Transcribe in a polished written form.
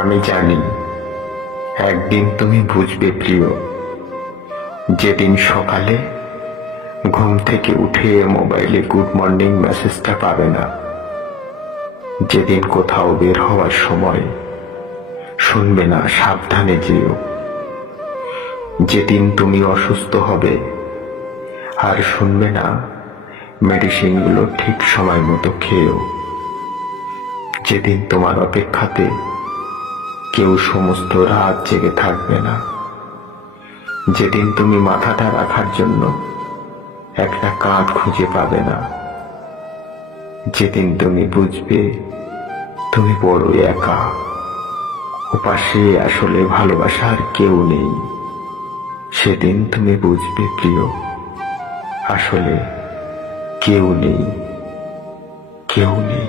আমি জানি একদিন তুমি বুঝবে প্রিয়, যেদিন সকালে ঘুম থেকে উঠে মোবাইলে গুড মর্নিং মেসেজটা পাবে না, যেদিন কোথাও বের হওয়ার সময় শুনবে না সাবধানে যেও, যেদিন তুমি অসুস্থ হবে আর শুনবে না মেডিসিনগুলো ঠিক সময় মতো খেয়েও, যেদিন তোমার অপেক্ষাতে কেউ সমস্ত রাত জেগে থাকবে না, যেদিন তুমি মাথাটা রাখার জন্য একটা কাঁধ খুঁজে পাবে না, যেদিন তুমি বুঝবে তুমি বড় একা, ওপাশে আসলে ভালোবাসার কেউ নেই, সেদিন তুমি বুঝবে প্রিয়, আসলে কেউ নেই, কেউ নেই।